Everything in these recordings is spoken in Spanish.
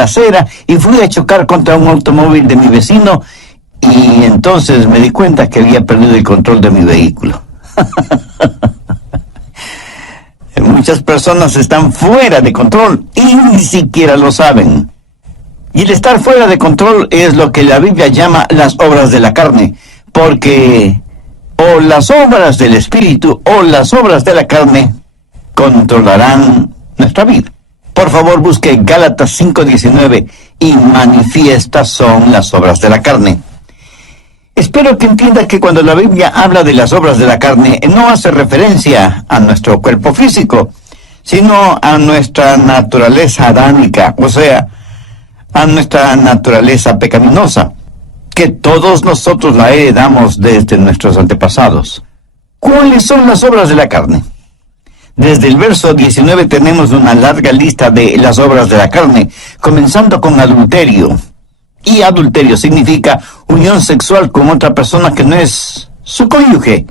la acera y fui a chocar contra un automóvil de mi vecino y entonces me di cuenta que había perdido el control de mi vehículo. Muchas personas están fuera de control y ni siquiera lo saben. Y el estar fuera de control es lo que la Biblia llama las obras de la carne, porque o las obras del Espíritu o las obras de la carne controlarán nuestra vida. Por favor, busque Gálatas 5:19 y manifiestas son las obras de la carne. Espero que entienda que cuando la Biblia habla de las obras de la carne, no hace referencia a nuestro cuerpo físico, sino a nuestra naturaleza adánica, o sea, a nuestra naturaleza pecaminosa, que todos nosotros la heredamos desde nuestros antepasados. ¿Cuáles son las obras de la carne? Desde el verso 19 tenemos una larga lista de las obras de la carne, comenzando con adulterio. Y adulterio significa unión sexual con otra persona que no es su cónyuge.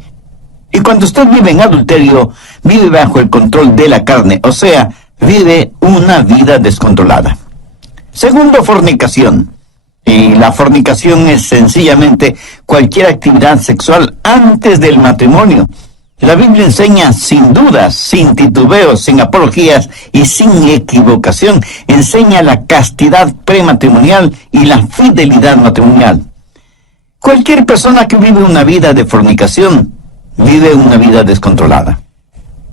Y cuando usted vive en adulterio, vive bajo el control de la carne, o sea, vive una vida descontrolada. Segundo, fornicación. Y la fornicación es sencillamente cualquier actividad sexual antes del matrimonio. La Biblia enseña sin dudas, sin titubeos, sin apologías y sin equivocación. Enseña la castidad prematrimonial y la fidelidad matrimonial. Cualquier persona que vive una vida de fornicación, vive una vida descontrolada.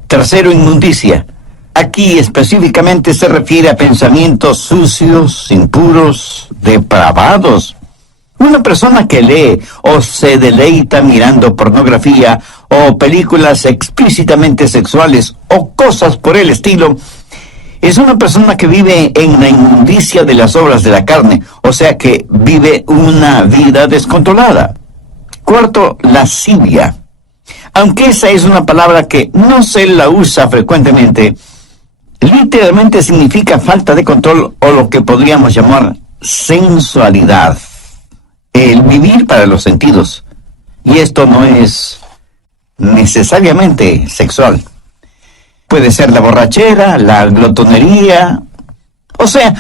Tercero, inmundicia. Aquí específicamente se refiere a pensamientos sucios, impuros, depravados. Una persona que lee o se deleita mirando pornografía o películas explícitamente sexuales o cosas por el estilo, es una persona que vive en la inmundicia de las obras de la carne, o sea que vive una vida descontrolada. Cuarto, lascivia. Aunque esa es una palabra que no se la usa frecuentemente, literalmente significa falta de control o lo que podríamos llamar sensualidad. El vivir para los sentidos. Y esto no es necesariamente sexual. Puede ser la borrachera, la glotonería, o sea,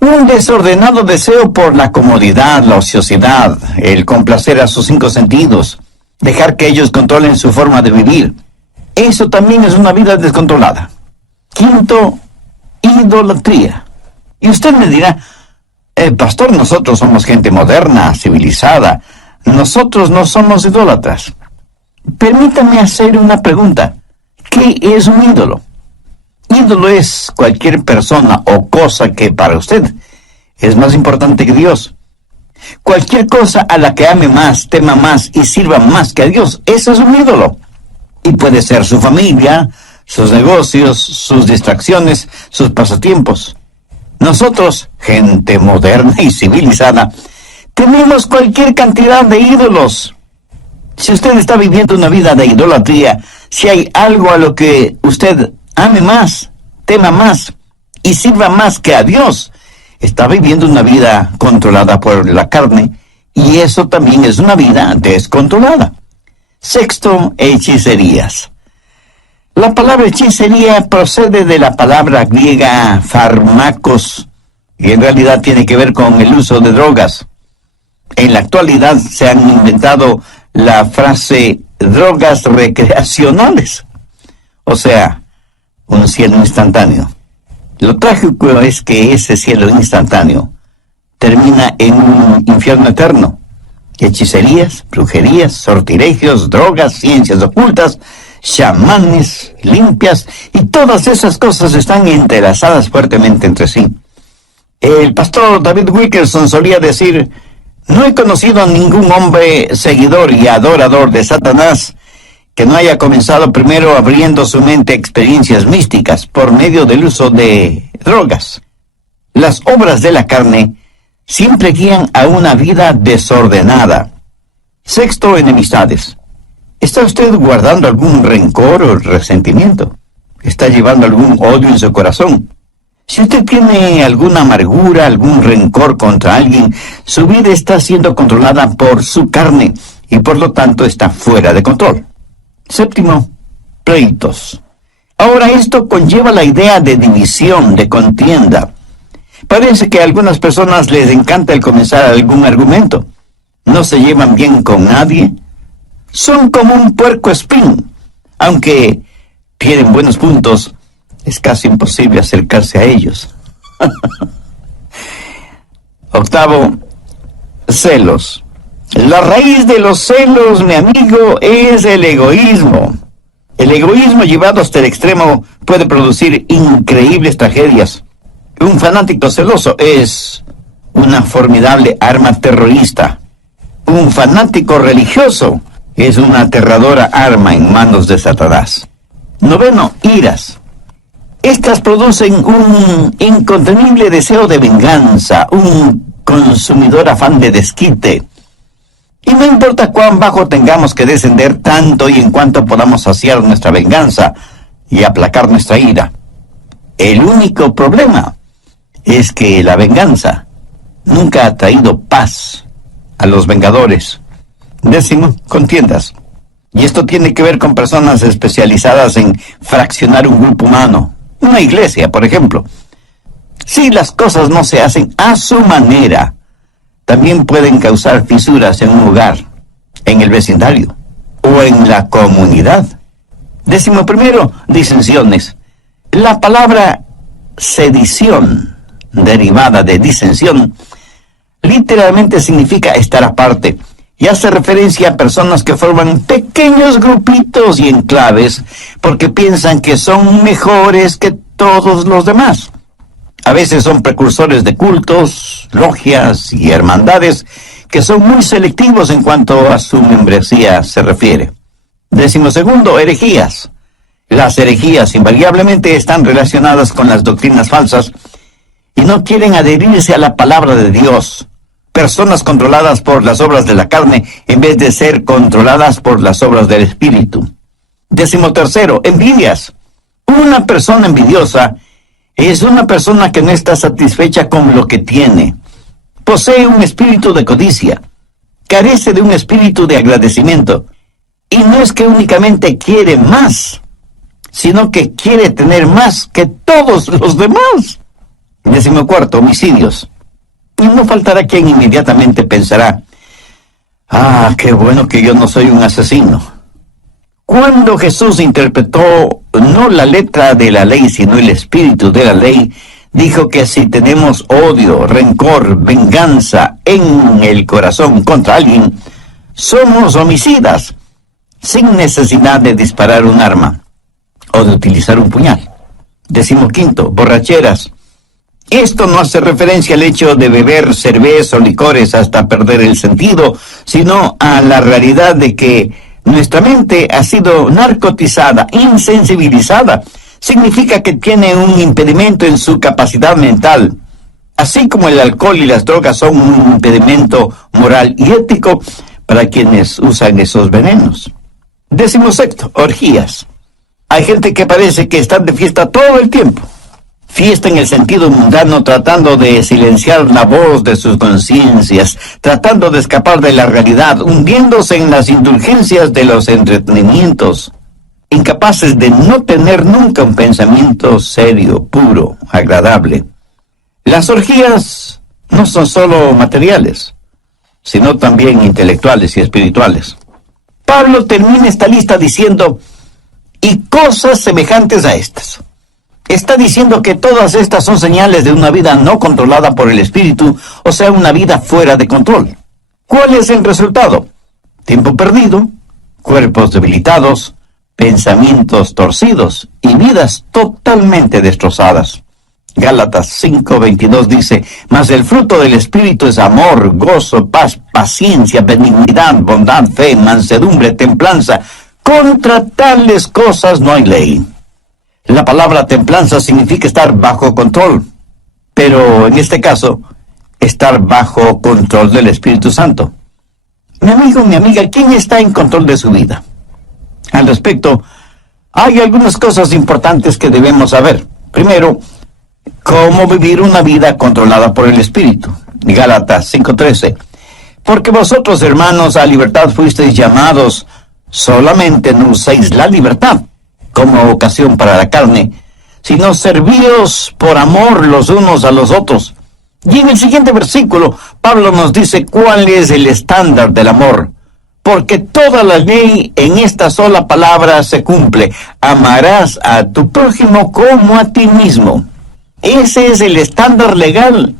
un desordenado deseo por la comodidad, la ociosidad, el complacer a sus 5 sentidos, dejar que ellos controlen su forma de vivir. Eso también es una vida descontrolada. Quinto, idolatría. Y usted me dirá, pastor, nosotros somos gente moderna, civilizada. Nosotros no somos idólatras. Permítame hacer una pregunta. ¿Qué es un ídolo? Ídolo es cualquier persona o cosa que para usted es más importante que Dios. Cualquier cosa a la que ame más, tema más y sirva más que a Dios, eso es un ídolo. Y puede ser su familia, sus negocios, sus distracciones, sus pasatiempos. Nosotros, gente moderna y civilizada, tenemos cualquier cantidad de ídolos. Si usted está viviendo una vida de idolatría, si hay algo a lo que usted ame más, tema más y sirva más que a Dios, está viviendo una vida controlada por la carne, y eso también es una vida descontrolada. Sexto, hechicerías. La palabra hechicería procede de la palabra griega fármacos, y en realidad tiene que ver con el uso de drogas. En la actualidad se han inventado la frase drogas recreacionales, o sea, un cielo instantáneo. Lo trágico es que ese cielo instantáneo termina en un infierno eterno. Hechicerías, brujerías, sortilegios, drogas, ciencias ocultas, chamanes, limpias, y todas esas cosas están entrelazadas fuertemente entre sí. El pastor David Wilkerson solía decir: no he conocido a ningún hombre seguidor y adorador de Satanás que no haya comenzado primero abriendo su mente a experiencias místicas por medio del uso de drogas. Las obras de la carne siempre guían a una vida desordenada. Sexto, enemistades. ¿Está usted guardando algún rencor o resentimiento? ¿Está llevando algún odio en su corazón? Si usted tiene alguna amargura, algún rencor contra alguien, su vida está siendo controlada por su carne y por lo tanto está fuera de control. Séptimo, pleitos. Ahora esto conlleva la idea de división, de contienda. Parece que a algunas personas les encanta el comenzar algún argumento. No se llevan bien con nadie. Son como un puercoespín. Aunque tienen buenos puntos, es casi imposible acercarse a ellos. Octavo, celos. La raíz de los celos, mi amigo, es el egoísmo. El egoísmo llevado hasta el extremo puede producir increíbles tragedias. Un fanático celoso es una formidable arma terrorista. Un fanático religioso es una aterradora arma en manos de Satanás. Noveno, iras. Estas producen un incontenible deseo de venganza, un consumidor afán de desquite. Y no importa cuán bajo tengamos que descender, tanto y en cuanto podamos saciar nuestra venganza y aplacar nuestra ira. El único problema es que la venganza nunca ha traído paz a los vengadores. Décimo, contiendas. Y esto tiene que ver con personas especializadas en fraccionar un grupo humano. Una iglesia, por ejemplo. Si las cosas no se hacen a su manera, también pueden causar fisuras en un hogar, en el vecindario o en la comunidad. Décimo primero, disensiones. La palabra sedición, derivada de disensión, literalmente significa estar aparte y hace referencia a personas que forman pequeños grupitos y enclaves porque piensan que son mejores que todos los demás. A veces son precursores de cultos, logias y hermandades que son muy selectivos en cuanto a su membresía se refiere. Décimo segundo, herejías. Las herejías invariablemente están relacionadas con las doctrinas falsas y no quieren adherirse a la palabra de Dios. Personas controladas por las obras de la carne en vez de ser controladas por las obras del Espíritu. Décimo tercero, envidias. Una persona envidiosa es una persona que no está satisfecha con lo que tiene. Posee un espíritu de codicia. Carece de un espíritu de agradecimiento. Y no es que únicamente quiere más, sino que quiere tener más que todos los demás. Décimo cuarto, homicidios. Y no faltará quien inmediatamente pensará, qué bueno que yo no soy un asesino. Cuando Jesús interpretó no la letra de la ley, sino el espíritu de la ley, dijo que si tenemos odio, rencor, venganza en el corazón contra alguien, somos homicidas, sin necesidad de disparar un arma o de utilizar un puñal. Décimo quinto, borracheras. Esto no hace referencia al hecho de beber cerveza o licores hasta perder el sentido, sino a la realidad de que nuestra mente ha sido narcotizada, insensibilizada. Significa que tiene un impedimento en su capacidad mental. Así como el alcohol y las drogas son un impedimento moral y ético para quienes usan esos venenos. Décimo sexto, orgías. Hay gente que parece que está de fiesta todo el tiempo. Fiesta en el sentido mundano, tratando de silenciar la voz de sus conciencias, tratando de escapar de la realidad, hundiéndose en las indulgencias de los entretenimientos, incapaces de no tener nunca un pensamiento serio, puro, agradable. Las orgías no son solo materiales, sino también intelectuales y espirituales. Pablo termina esta lista diciendo, y cosas semejantes a estas. Está diciendo que todas estas son señales de una vida no controlada por el Espíritu, o sea, una vida fuera de control. ¿Cuál es el resultado? Tiempo perdido, cuerpos debilitados, pensamientos torcidos y vidas totalmente destrozadas. Gálatas 5:22 dice, mas el fruto del Espíritu es amor, gozo, paz, paciencia, benignidad, bondad, fe, mansedumbre, templanza. Contra tales cosas no hay ley. La palabra templanza significa estar bajo control, pero en este caso, estar bajo control del Espíritu Santo. Mi amigo, mi amiga, ¿quién está en control de su vida? Al respecto, hay algunas cosas importantes que debemos saber. Primero, cómo vivir una vida controlada por el Espíritu. Gálatas 5:13. Porque vosotros, hermanos, a libertad fuisteis llamados, solamente no uséis la libertad como ocasión para la carne, sino servíos por amor los unos a los otros. Y en el siguiente versículo, Pablo nos dice cuál es el estándar del amor. Porque toda la ley en esta sola palabra se cumple. Amarás a tu prójimo como a ti mismo. Ese es el estándar legal.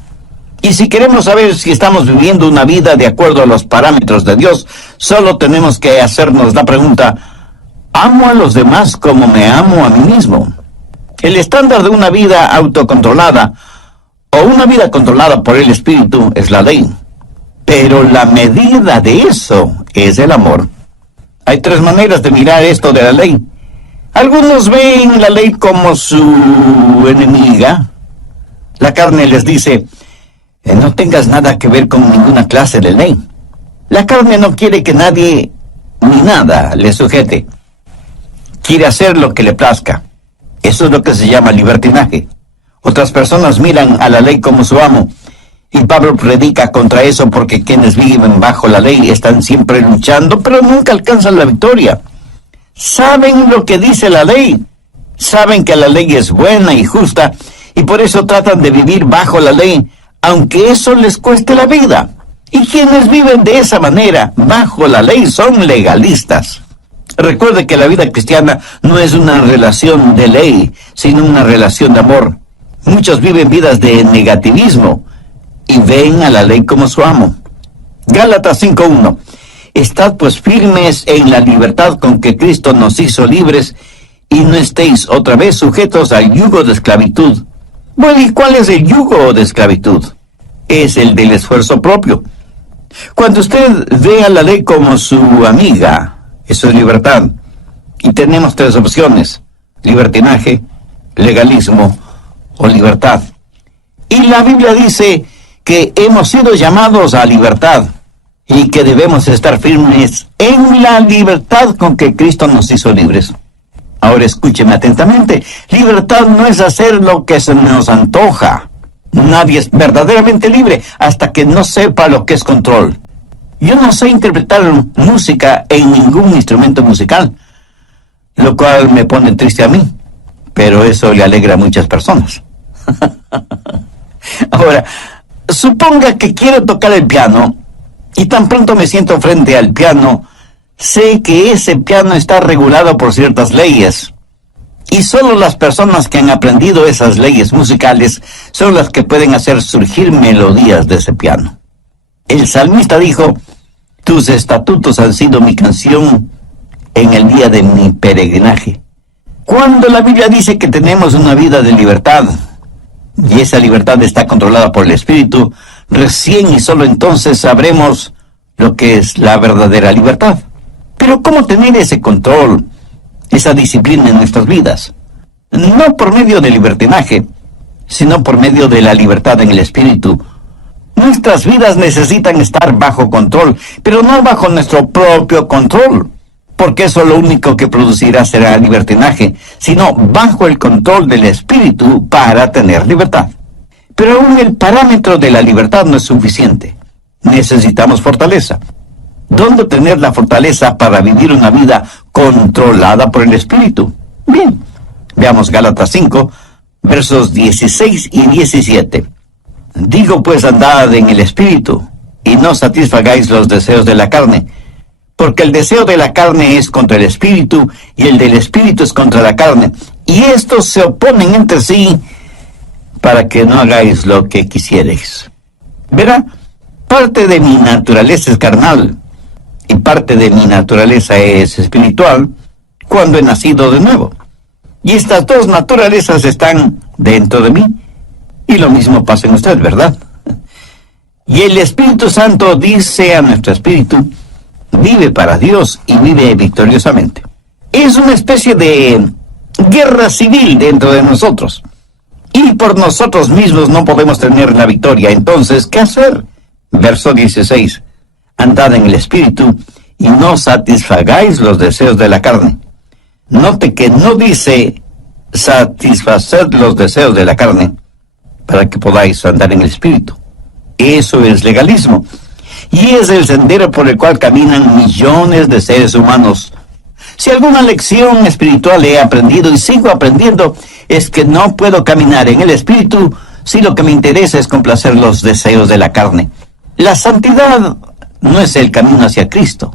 Y si queremos saber si estamos viviendo una vida de acuerdo a los parámetros de Dios, solo tenemos que hacernos la pregunta: ¿amo a los demás como me amo a mí mismo? El estándar de una vida autocontrolada o una vida controlada por el Espíritu es la ley. Pero la medida de eso es el amor. Hay tres maneras de mirar esto de la ley. Algunos ven la ley como su enemiga. La carne les dice: no tengas nada que ver con ninguna clase de ley. La carne no quiere que nadie ni nada le sujete. Quiere hacer lo que le plazca. Eso es lo que se llama libertinaje. Otras personas miran a la ley como su amo. Y Pablo predica contra eso porque quienes viven bajo la ley están siempre luchando, pero nunca alcanzan la victoria. Saben lo que dice la ley. Saben que la ley es buena y justa y por eso tratan de vivir bajo la ley, aunque eso les cueste la vida. Y quienes viven de esa manera, bajo la ley, son legalistas. Recuerde que la vida cristiana no es una relación de ley, sino una relación de amor. Muchos viven vidas de negativismo y ven a la ley como su amo. Gálatas 5:1. Estad pues firmes en la libertad con que Cristo nos hizo libres, y no estéis otra vez sujetos al yugo de esclavitud. Bueno, ¿y cuál es el yugo de esclavitud? Es el del esfuerzo propio. Cuando usted ve a la ley como su amiga, eso es libertad. Y tenemos tres opciones: libertinaje, legalismo o libertad. Y la Biblia dice que hemos sido llamados a libertad y que debemos estar firmes en la libertad con que Cristo nos hizo libres. Ahora escúcheme atentamente. Libertad no es hacer lo que se nos antoja. Nadie es verdaderamente libre hasta que no sepa lo que es control. Yo no sé interpretar música en ningún instrumento musical, lo cual me pone triste a mí, pero eso le alegra a muchas personas. Ahora, suponga que quiero tocar el piano y tan pronto me siento frente al piano, sé que ese piano está regulado por ciertas leyes. Y solo las personas que han aprendido esas leyes musicales son las que pueden hacer surgir melodías de ese piano. El salmista dijo: tus estatutos han sido mi canción en el día de mi peregrinaje. Cuando la Biblia dice que tenemos una vida de libertad, y esa libertad está controlada por el Espíritu, recién y solo entonces sabremos lo que es la verdadera libertad. Pero ¿cómo tener ese control, esa disciplina en nuestras vidas? No por medio de libertinaje, sino por medio de la libertad en el Espíritu. Nuestras vidas necesitan estar bajo control, pero no bajo nuestro propio control, porque eso lo único que producirá será libertinaje, sino bajo el control del Espíritu para tener libertad. Pero aún el parámetro de la libertad no es suficiente. Necesitamos fortaleza. ¿Dónde tener la fortaleza para vivir una vida controlada por el Espíritu? Bien, veamos Gálatas 5, versos 16 y 17. Digo pues, andad en el Espíritu, y no satisfagáis los deseos de la carne, porque el deseo de la carne es contra el Espíritu, y el del Espíritu es contra la carne, y estos se oponen entre sí, para que no hagáis lo que quisierais. Verá, parte de mi naturaleza es carnal, y parte de mi naturaleza es espiritual, cuando he nacido de nuevo. Y estas dos naturalezas están dentro de mí, y lo mismo pasa en usted, ¿verdad? Y el Espíritu Santo dice a nuestro espíritu: vive para Dios y vive victoriosamente. Es una especie de guerra civil dentro de nosotros. Y por nosotros mismos no podemos tener la victoria. Entonces, ¿qué hacer? Verso 16. Andad en el Espíritu y no satisfagáis los deseos de la carne. Note que no dice satisfacer los deseos de la carne para que podáis andar en el Espíritu. Eso es legalismo. Y es el sendero por el cual caminan millones de seres humanos. Si alguna lección espiritual he aprendido y sigo aprendiendo, es que no puedo caminar en el Espíritu si lo que me interesa es complacer los deseos de la carne. La santidad no es el camino hacia Cristo.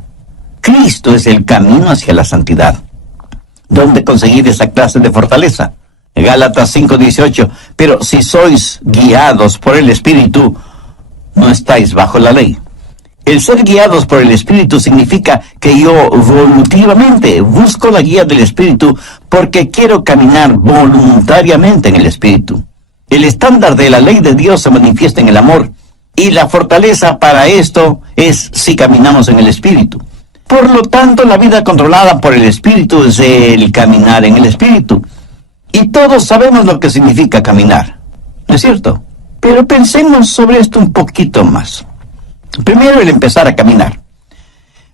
Cristo es el camino hacia la santidad. ¿Dónde conseguir esa clase de fortaleza? Gálatas 5:18. Pero si sois guiados por el Espíritu, no estáis bajo la ley. El ser guiados por el Espíritu significa que yo voluntariamente busco la guía del Espíritu porque quiero caminar voluntariamente en el Espíritu. El estándar de la ley de Dios se manifiesta en el amor, y la fortaleza para esto es si caminamos en el Espíritu. Por lo tanto, la vida controlada por el Espíritu es el caminar en el Espíritu. Y todos sabemos lo que significa caminar, ¿no es cierto? Pero pensemos sobre esto un poquito más. Primero, el empezar a caminar.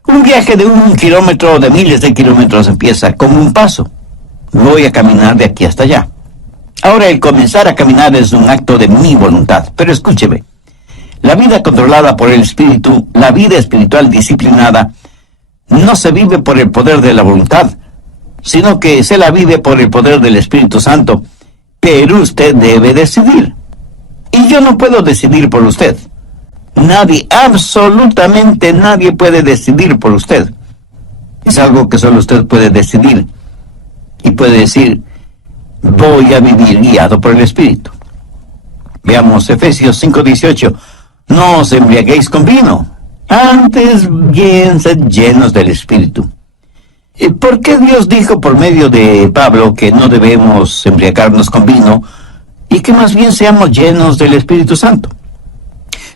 Un viaje de 1 kilómetro o de miles de kilómetros empieza con un paso. Voy a caminar de aquí hasta allá. Ahora, el comenzar a caminar es un acto de mi voluntad. Pero escúcheme, la vida controlada por el Espíritu, la vida espiritual disciplinada, no se vive por el poder de la voluntad, sino que se la vive por el poder del Espíritu Santo. Pero usted debe decidir. Y yo no puedo decidir por usted. Nadie, absolutamente nadie puede decidir por usted. Es algo que solo usted puede decidir. Y puede decir, voy a vivir guiado por el Espíritu. Veamos Efesios 5:18. No os embriaguéis con vino, antes bien sed llenos del Espíritu. ¿Por qué Dios dijo por medio de Pablo que no debemos embriagarnos con vino y que más bien seamos llenos del Espíritu Santo?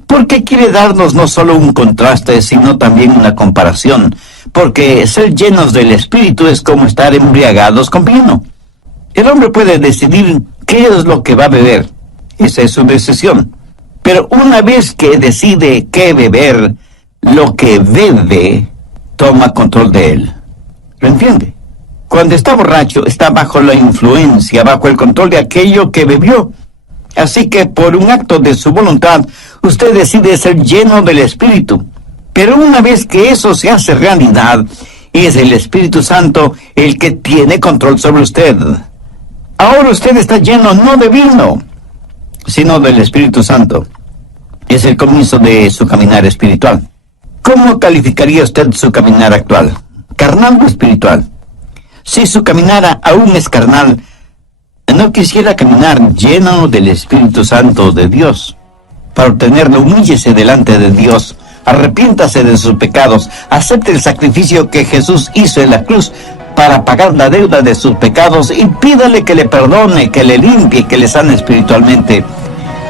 Porque quiere darnos no solo un contraste, sino también una comparación. Porque ser llenos del Espíritu es como estar embriagados con vino. El hombre puede decidir qué es lo que va a beber. Esa es su decisión. Pero una vez que decide qué beber, lo que bebe toma control de él. ¿Lo entiende? Cuando está borracho, está bajo la influencia, bajo el control de aquello que bebió. Así que por un acto de su voluntad, usted decide ser lleno del Espíritu. Pero una vez que eso se hace realidad, es el Espíritu Santo el que tiene control sobre usted. Ahora usted está lleno no de vino, sino del Espíritu Santo. Es el comienzo de su caminar espiritual. ¿Cómo calificaría usted su caminar actual? ¿Carnal o espiritual? Si su caminar aún es carnal, no quisiera caminar lleno del Espíritu Santo de Dios. Para obtenerlo, humíllese delante de Dios, arrepiéntase de sus pecados, acepte el sacrificio que Jesús hizo en la cruz para pagar la deuda de sus pecados y pídale que le perdone, que le limpie, que le sane espiritualmente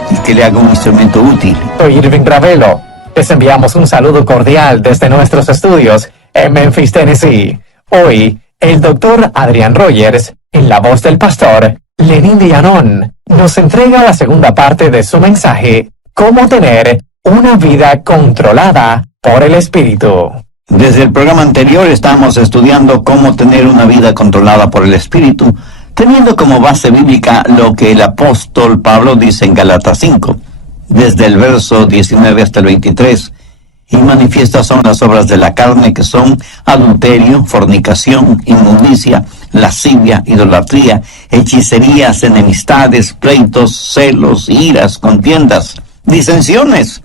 y que le haga un instrumento útil. Soy Irving Ravelo. Les enviamos un saludo cordial desde nuestros estudios en Memphis, Tennessee. Hoy, el doctor Adrian Rogers, en la voz del pastor Lenín Dianón, nos entrega la segunda parte de su mensaje, Cómo tener una vida controlada por el Espíritu. Desde el programa anterior estamos estudiando cómo tener una vida controlada por el Espíritu, teniendo como base bíblica lo que el apóstol Pablo dice en Gálatas 5, desde el verso 19 hasta el 23. Y manifiestas son las obras de la carne, que son adulterio, fornicación, inmundicia, lascivia, idolatría, hechicerías, enemistades, pleitos, celos, iras, contiendas, disensiones,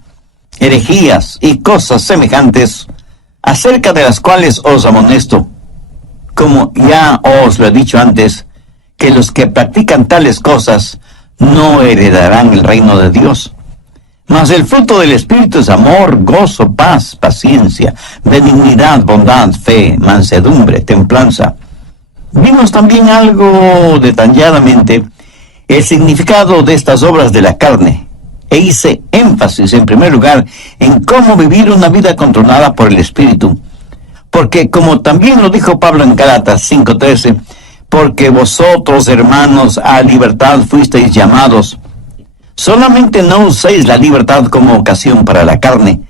herejías y cosas semejantes, acerca de las cuales os amonesto, como ya os lo he dicho antes, que los que practican tales cosas no heredarán el reino de Dios. Mas el fruto del Espíritu es amor, gozo, paz, paciencia, benignidad, bondad, fe, mansedumbre, templanza. Vimos también algo detalladamente el significado de estas obras de la carne, e hice énfasis en primer lugar en cómo vivir una vida controlada por el Espíritu. Porque como también lo dijo Pablo en Gálatas 5:13, porque vosotros, hermanos, a libertad fuisteis llamados. Solamente no uséis la libertad como ocasión para la carne,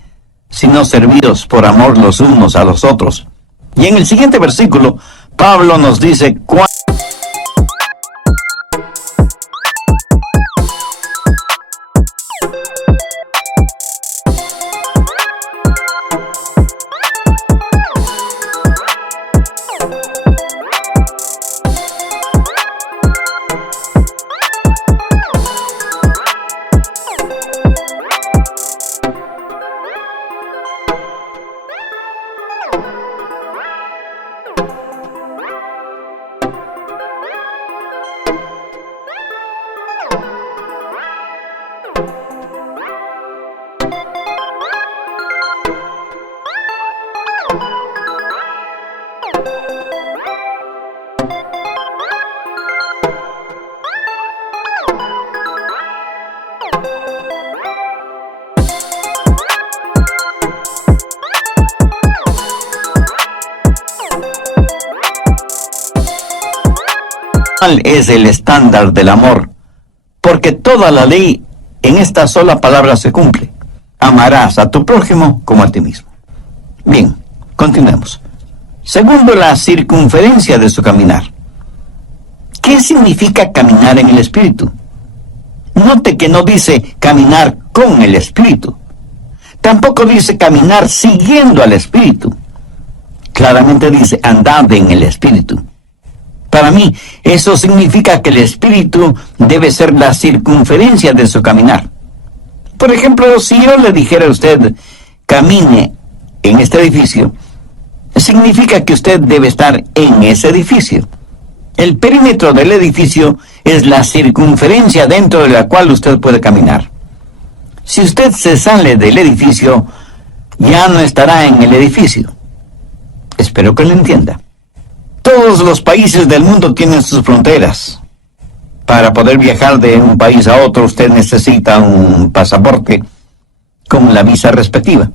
sino servíos por amor los unos a los otros. Y en el siguiente versículo, Pablo nos dice es el estándar del amor, porque toda la ley en esta sola palabra se cumple. Amarás a tu prójimo como a ti mismo. Bien, continuemos. Segundo, la circunferencia de su caminar. ¿Qué significa caminar en el Espíritu? Note que no dice caminar con el Espíritu. Tampoco dice caminar siguiendo al Espíritu. Claramente dice andad en el Espíritu. Para mí, eso significa que el Espíritu debe ser la circunferencia de su caminar. Por ejemplo, si yo le dijera a usted, camine en este edificio, significa que usted debe estar en ese edificio. El perímetro del edificio es la circunferencia dentro de la cual usted puede caminar. Si usted se sale del edificio, ya no estará en el edificio. Espero que lo entienda. Todos los países del mundo tienen sus fronteras. Para poder viajar de un país a otro, usted necesita un pasaporte con la visa respectiva.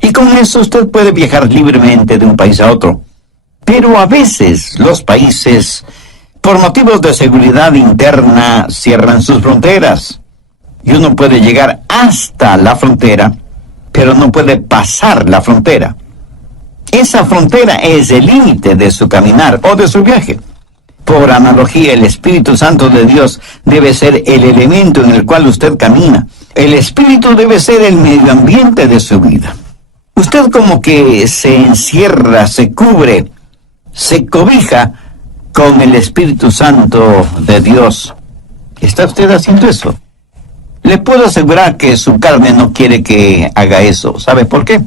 Y con eso usted puede viajar libremente de un país a otro. Pero a veces los países, por motivos de seguridad interna, cierran sus fronteras. Y uno puede llegar hasta la frontera, pero no puede pasar la frontera. Esa frontera es el límite de su caminar o de su viaje. Por analogía, el Espíritu Santo de Dios debe ser el elemento en el cual usted camina. El Espíritu debe ser el medio ambiente de su vida. Usted como que se encierra, se cubre, se cobija con el Espíritu Santo de Dios. ¿Está usted haciendo eso? Le puedo asegurar que su carne no quiere que haga eso. ¿Sabe por qué?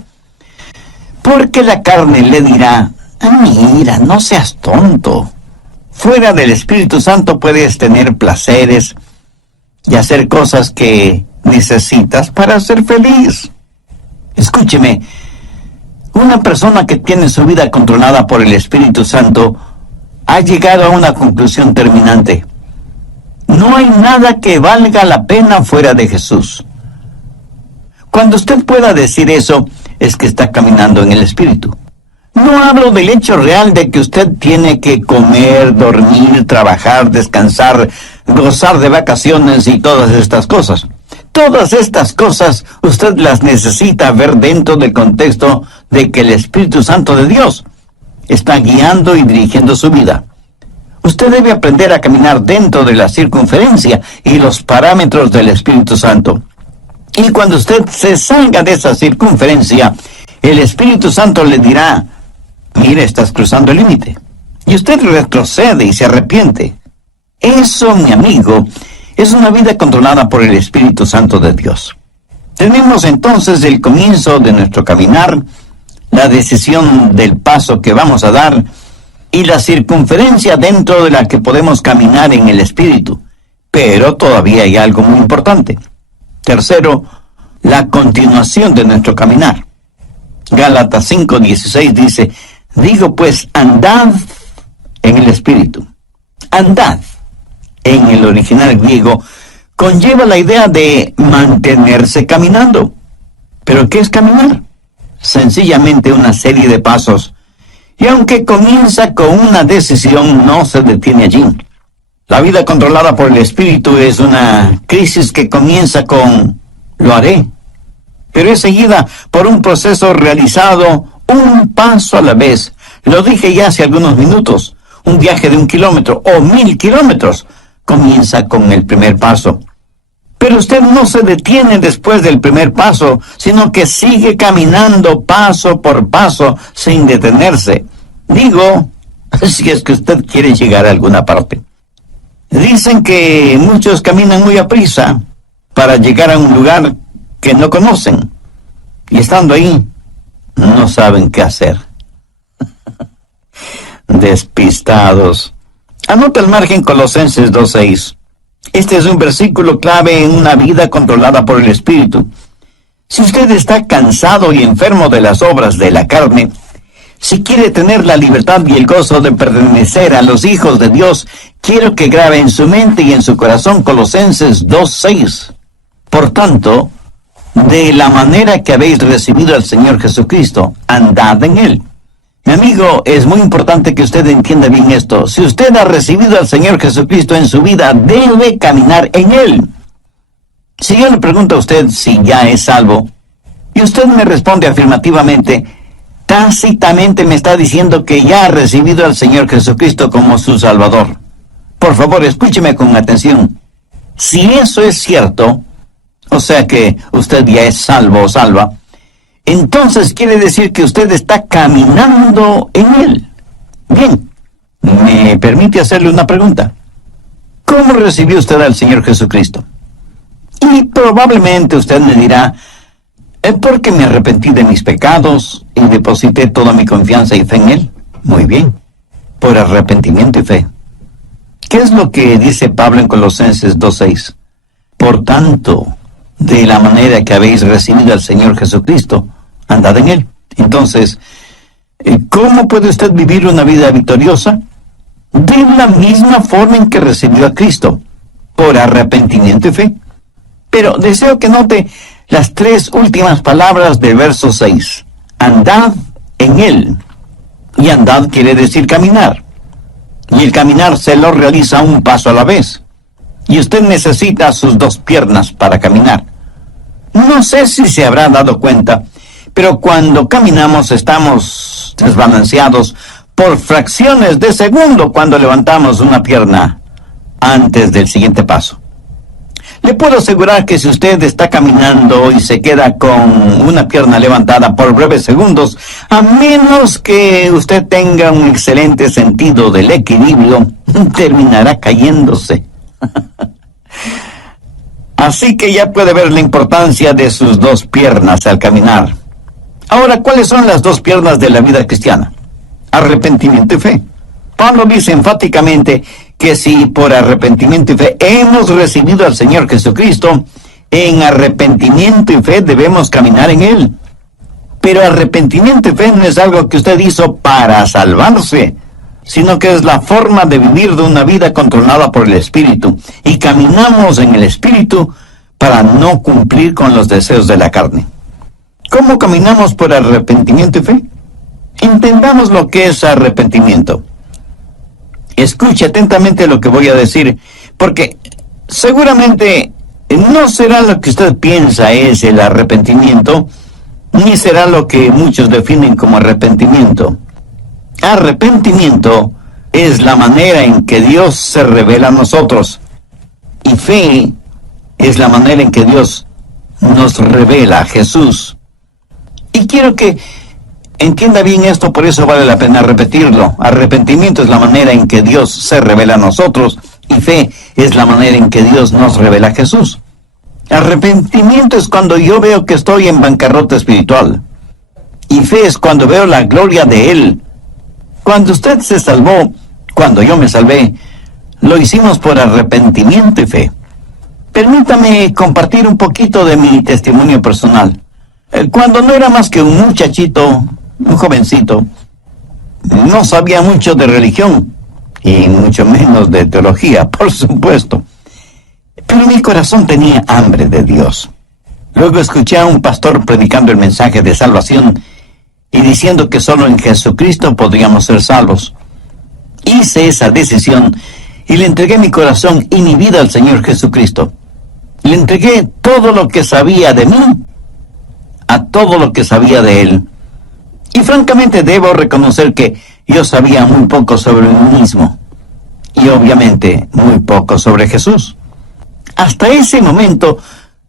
Porque la carne le dirá, mira, no seas tonto. Fuera del Espíritu Santo puedes tener placeres y hacer cosas que necesitas para ser feliz. Escúcheme, una persona que tiene su vida controlada por el Espíritu Santo ha llegado a una conclusión terminante. No hay nada que valga la pena fuera de Jesús. Cuando usted pueda decir eso, es que está caminando en el Espíritu. No hablo del hecho real de que usted tiene que comer, dormir, trabajar, descansar, gozar de vacaciones y todas estas cosas. Todas estas cosas usted las necesita ver dentro del contexto de que el Espíritu Santo de Dios está guiando y dirigiendo su vida. Usted debe aprender a caminar dentro de la circunferencia y los parámetros del Espíritu Santo. Y cuando usted se salga de esa circunferencia, el Espíritu Santo le dirá, mire, estás cruzando el límite. Y usted retrocede y se arrepiente. Eso, mi amigo, es una vida controlada por el Espíritu Santo de Dios. Tenemos entonces el comienzo de nuestro caminar, la decisión del paso que vamos a dar y la circunferencia dentro de la que podemos caminar en el Espíritu. Pero todavía hay algo muy importante. Tercero, la continuación de nuestro caminar. Gálatas 5:16 dice, digo pues, andad en el Espíritu. Andad, en el original griego, conlleva la idea de mantenerse caminando. ¿Pero qué es caminar? Sencillamente una serie de pasos. Y aunque comienza con una decisión, no se detiene allí. La vida controlada por el Espíritu es una crisis que comienza con lo haré, pero es seguida por un proceso realizado un paso a la vez. Lo dije ya hace algunos minutos. Un viaje de 1 kilómetro o 1000 kilómetros comienza con el primer paso. Pero usted no se detiene después del primer paso, sino que sigue caminando paso por paso sin detenerse. Digo, si es que usted quiere llegar a alguna parte. Dicen que muchos caminan muy aprisa para llegar a un lugar que no conocen. Y estando ahí, no saben qué hacer. Despistados. Anota al margen Colosenses 2:6. Este es un versículo clave en una vida controlada por el Espíritu. Si usted está cansado y enfermo de las obras de la carne, si quiere tener la libertad y el gozo de pertenecer a los hijos de Dios, quiero que grabe en su mente y en su corazón Colosenses 2:6. Por tanto, de la manera que habéis recibido al Señor Jesucristo, andad en Él, Mi amigo, es muy importante que usted entienda bien esto. Si usted ha recibido al Señor Jesucristo en su vida, debe caminar en Él. Si yo le pregunto a usted si ya es salvo, y usted me responde afirmativamente, tácitamente me está diciendo que ya ha recibido al Señor Jesucristo como su Salvador. Por favor, escúcheme con atención. Si eso es cierto, o sea que usted ya es salvo o salva, entonces quiere decir que usted está caminando en Él. Bien, ¿me permite hacerle una pregunta? ¿Cómo recibió usted al Señor Jesucristo? Y probablemente usted me dirá, porque me arrepentí de mis pecados y deposité toda mi confianza y fe en Él. Muy bien, por arrepentimiento y fe. ¿Qué es lo que dice Pablo en Colosenses 2:6? Por tanto, de la manera que habéis recibido al Señor Jesucristo, andad en Él. Entonces, ¿cómo puede usted vivir una vida victoriosa? De la misma forma en que recibió a Cristo, por arrepentimiento y fe. Pero deseo que note las 3 últimas palabras del verso 6. Andad en Él. Y andad quiere decir caminar. Y el caminar se lo realiza un paso a la vez. Y usted necesita sus 2 piernas para caminar. No sé si se habrá dado cuenta, pero cuando caminamos estamos desbalanceados por fracciones de segundo cuando levantamos una pierna antes del siguiente paso. Le puedo asegurar que si usted está caminando y se queda con una pierna levantada por breves segundos, a menos que usted tenga un excelente sentido del equilibrio, terminará cayéndose. Así que ya puede ver la importancia de sus 2 piernas al caminar. Ahora, ¿cuáles son las 2 piernas de la vida cristiana? Arrepentimiento y fe. Pablo dice enfáticamente que si por arrepentimiento y fe hemos recibido al Señor Jesucristo, en arrepentimiento y fe debemos caminar en Él. Pero arrepentimiento y fe no es algo que usted hizo para salvarse, sino que es la forma de vivir de una vida controlada por el Espíritu. Y caminamos en el Espíritu para no cumplir con los deseos de la carne. ¿Cómo caminamos por arrepentimiento y fe? Entendamos lo que es arrepentimiento. Escuche atentamente lo que voy a decir, porque seguramente no será lo que usted piensa es el arrepentimiento, ni será lo que muchos definen como arrepentimiento. Arrepentimiento es la manera en que Dios se revela a nosotros, y fe es la manera en que Dios nos revela a Jesús. Y quiero que entienda bien esto, por eso vale la pena repetirlo. Arrepentimiento es la manera en que Dios se revela a nosotros, y fe es la manera en que Dios nos revela a Jesús. Arrepentimiento es cuando yo veo que estoy en bancarrota espiritual, y fe es cuando veo la gloria de Él. Cuando usted se salvó, cuando yo me salvé, lo hicimos por arrepentimiento y fe. Permítame compartir un poquito de mi testimonio personal. Cuando no era más que un muchachito, un jovencito, no sabía mucho de religión, y mucho menos de teología, por supuesto. Pero mi corazón tenía hambre de Dios. Luego escuché a un pastor predicando el mensaje de salvación y diciendo que solo en Jesucristo podríamos ser salvos. Hice esa decisión y le entregué mi corazón y mi vida al Señor Jesucristo. Le entregué todo lo que sabía de mí a todo lo que sabía de Él. Y francamente debo reconocer que yo sabía muy poco sobre mí mismo. Y obviamente muy poco sobre Jesús. Hasta ese momento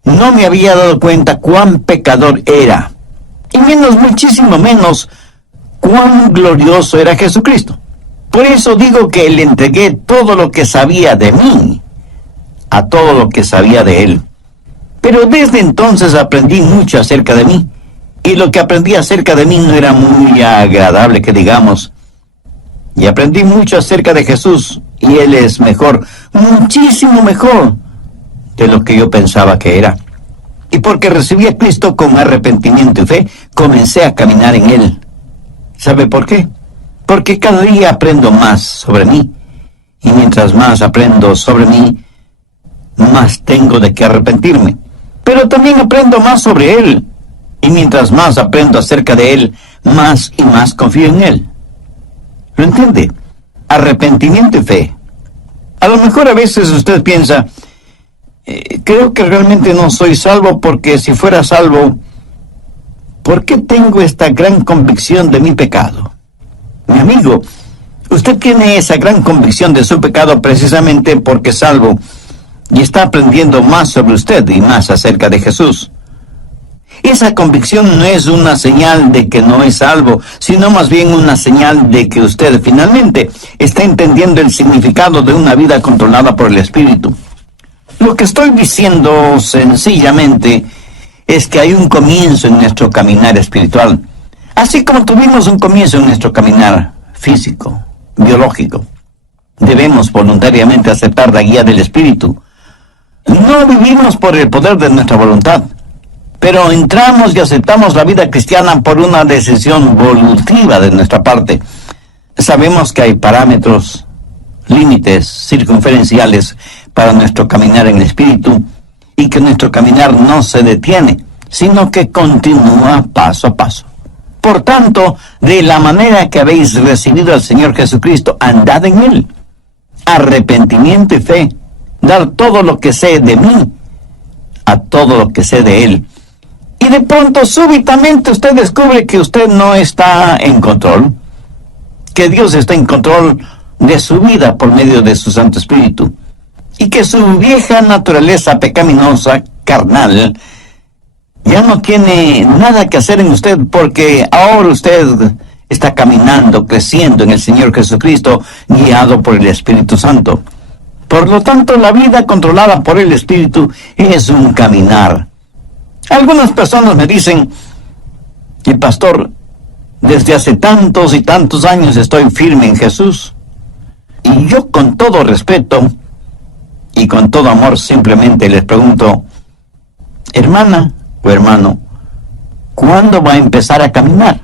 no me había dado cuenta cuán pecador era. Y muchísimo menos, cuán glorioso era Jesucristo. Por eso digo que le entregué todo lo que sabía de mí a todo lo que sabía de Él. Pero desde entonces aprendí mucho acerca de mí. Y lo que aprendí acerca de mí no era muy agradable, que digamos. Y aprendí mucho acerca de Jesús. Y Él es mejor, muchísimo mejor de lo que yo pensaba que era. Y porque recibí a Cristo con arrepentimiento y fe, comencé a caminar en Él. ¿Sabe por qué? Porque cada día aprendo más sobre mí. Y mientras más aprendo sobre mí, más tengo de qué arrepentirme. Pero también aprendo más sobre Él. Y mientras más aprendo acerca de Él, más y más confío en Él. ¿Lo entiende? Arrepentimiento y fe. A lo mejor a veces usted piensa, creo que realmente no soy salvo, porque si fuera salvo, ¿por qué tengo esta gran convicción de mi pecado? Mi amigo, usted tiene esa gran convicción de su pecado precisamente porque es salvo y está aprendiendo más sobre usted y más acerca de Jesús. Esa convicción no es una señal de que no es salvo, sino más bien una señal de que usted finalmente está entendiendo el significado de una vida controlada por el Espíritu. Lo que estoy diciendo sencillamente es que hay un comienzo en nuestro caminar espiritual, así como tuvimos un comienzo en nuestro caminar físico, biológico. Debemos voluntariamente aceptar la guía del Espíritu. No vivimos por el poder de nuestra voluntad, pero entramos y aceptamos la vida cristiana por una decisión voluntariva de nuestra parte. Sabemos que hay parámetros, límites circunferenciales para nuestro caminar en el Espíritu, y que nuestro caminar no se detiene, sino que continúa paso a paso. Por tanto, de la manera que habéis recibido al Señor Jesucristo, andad en Él. Arrepentimiento y fe. Dar todo lo que sé de mí a todo lo que sé de Él. Y de pronto, súbitamente, usted descubre que usted no está en control, que Dios está en control de su vida por medio de su Santo Espíritu, y que su vieja naturaleza pecaminosa, carnal, ya no tiene nada que hacer en usted, porque ahora usted está caminando, creciendo en el Señor Jesucristo, guiado por el Espíritu Santo. Por lo tanto, la vida controlada por el Espíritu es un caminar. Algunas personas me dicen, pastor, desde hace tantos y tantos años estoy firme en Jesús. Y yo, con todo respeto y con todo amor, simplemente les pregunto, hermana o hermano, ¿cuándo va a empezar a caminar?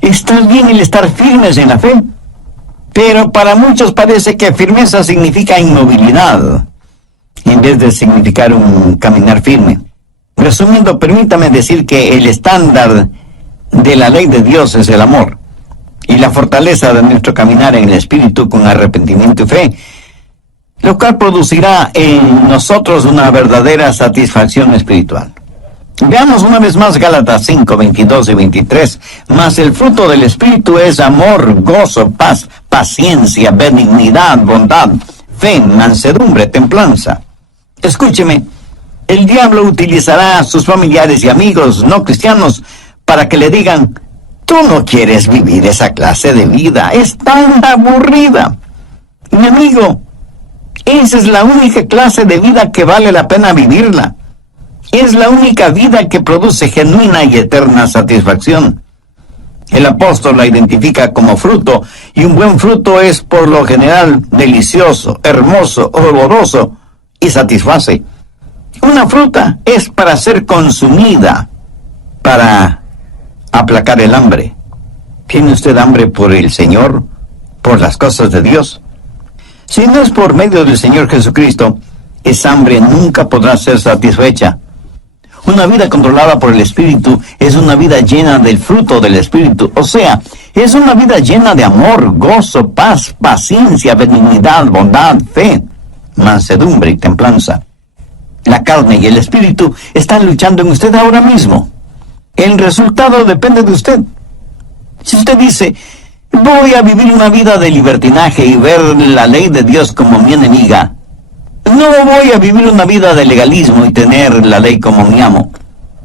Está bien el estar firmes en la fe, pero para muchos parece que firmeza significa inmovilidad, en vez de significar un caminar firme. Resumiendo, permítame decir que el estándar de la ley de Dios es el amor, y la fortaleza de nuestro caminar en el Espíritu con arrepentimiento y fe, lo cual producirá en nosotros una verdadera satisfacción espiritual. Veamos una vez más Gálatas 5, 22 y 23. Mas el fruto del Espíritu es amor, gozo, paz, paciencia, benignidad, bondad, fe, mansedumbre, templanza. Escúcheme, el diablo utilizará a sus familiares y amigos no cristianos para que le digan, tú no quieres vivir esa clase de vida, es tan aburrida. Mi amigo, esa es la única clase de vida que vale la pena vivirla. Es la única vida que produce genuina y eterna satisfacción. El apóstol la identifica como fruto, y un buen fruto es por lo general delicioso, hermoso, oloroso y satisface. Una fruta es para ser consumida, para aplacar el hambre. ¿Tiene usted hambre por el Señor, por las cosas de Dios? Si no es por medio del Señor Jesucristo, esa hambre nunca podrá ser satisfecha. Una vida controlada por el Espíritu es una vida llena del fruto del Espíritu, o sea, es una vida llena de amor, gozo, paz, paciencia, benignidad, bondad, fe, mansedumbre y templanza. La carne y el Espíritu están luchando en usted ahora mismo. El resultado depende de usted. Si usted dice, voy a vivir una vida de libertinaje y ver la ley de Dios como mi enemiga, no voy a vivir una vida de legalismo y tener la ley como mi amo.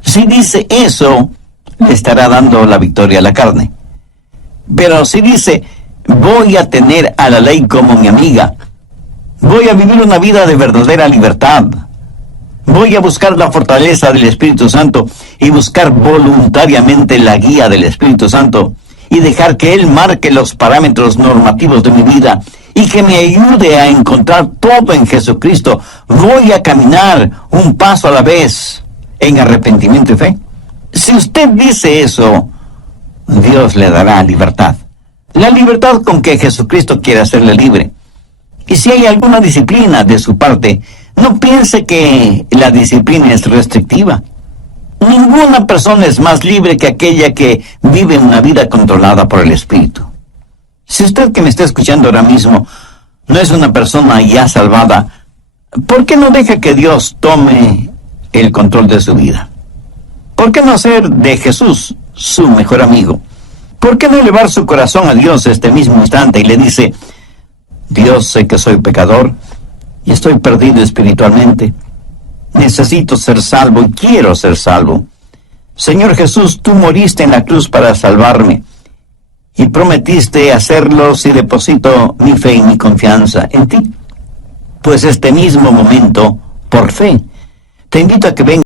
Si dice eso, le estará dando la victoria a la carne. Pero si dice, voy a tener a la ley como mi amiga, voy a vivir una vida de verdadera libertad, voy a buscar la fortaleza del Espíritu Santo y buscar voluntariamente la guía del Espíritu Santo y dejar que Él marque los parámetros normativos de mi vida y que me ayude a encontrar todo en Jesucristo, voy a caminar un paso a la vez en arrepentimiento y fe. Si usted dice eso, Dios le dará libertad. La libertad con que Jesucristo quiere hacerle libre. Y si hay alguna disciplina de su parte, no piense que la disciplina es restrictiva. Ninguna persona es más libre que aquella que vive una vida controlada por el Espíritu. Si usted que me está escuchando ahora mismo no es una persona ya salvada, ¿por qué no deja que Dios tome el control de su vida? ¿Por qué no hacer de Jesús su mejor amigo? ¿Por qué no elevar su corazón a Dios este mismo instante y le dice: Dios, sé que soy pecador y estoy perdido espiritualmente. Necesito ser salvo y quiero ser salvo. Señor Jesús, tú moriste en la cruz para salvarme y prometiste hacerlo si deposito mi fe y mi confianza en ti. Pues este mismo momento, por fe, te invito a que vengas